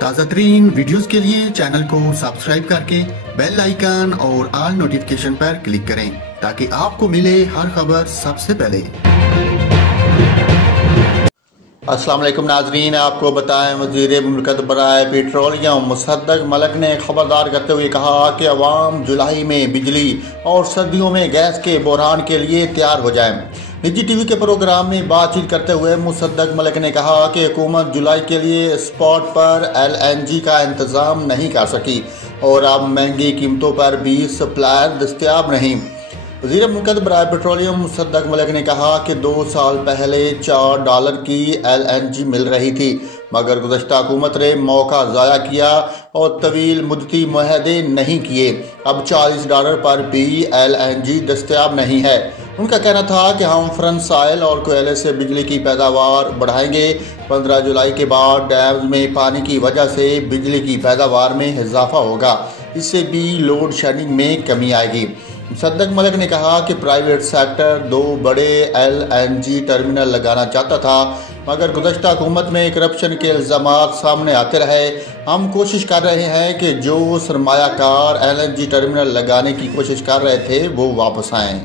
ताज़ा तरीन वीडियोस के लिए चैनल को सब्सक्राइब करके बेल आइकन और ऑल नोटिफिकेशन पर क्लिक करें ताकि आपको मिले हर खबर सबसे पहले। अस्सलाम वालेकुम नाजरीन, आपको बताएं वज़ीर मुमलिकत बराए पेट्रोलियम मुसद्दक मलिक ने खबरदार करते हुए कहा कि अवाम जुलाई में बिजली और सर्दियों में गैस के बहरान के लिए तैयार हो जाएं। निजी टीवी के प्रोग्राम में बातचीत करते हुए मुसद्दक मलिक ने कहा कि हुकूमत जुलाई के लिए स्पॉट पर LNG का इंतज़ाम नहीं कर सकी और अब महंगी कीमतों पर भी सप्लायर दस्तयाब नहीं। वज़ीर मुमलिकत बराए पेट्रोलियम मुसद्दक मलिक ने कहा कि 2 साल पहले $4 की LNG मिल रही थी, मगर गुज़श्ता हुकूमत ने मौका ज़ाया किया और तवील मुद्दती मुआहदे नहीं किए। अब $40 पर भी LNG दस्तयाब नहीं है। उनका कहना था कि हम फ्रंस ऑयल और कोयले से बिजली की पैदावार बढ़ाएंगे। 15 जुलाई के बाद डैम्स में पानी की वजह से बिजली की पैदावार में इजाफा होगा, इससे भी लोड शेडिंग में कमी आएगी। मुसद्दक मलिक ने कहा कि प्राइवेट सेक्टर 2 बड़े LNG टर्मिनल लगाना चाहता था, मगर गुज़श्ता हुकूमत में करप्शन के इल्ज़ामात सामने आते रहे। हम कोशिश कर रहे हैं कि जो सरमायाकार LNG टर्मिनल लगाने की कोशिश कर रहे थे वो वापस आएँ।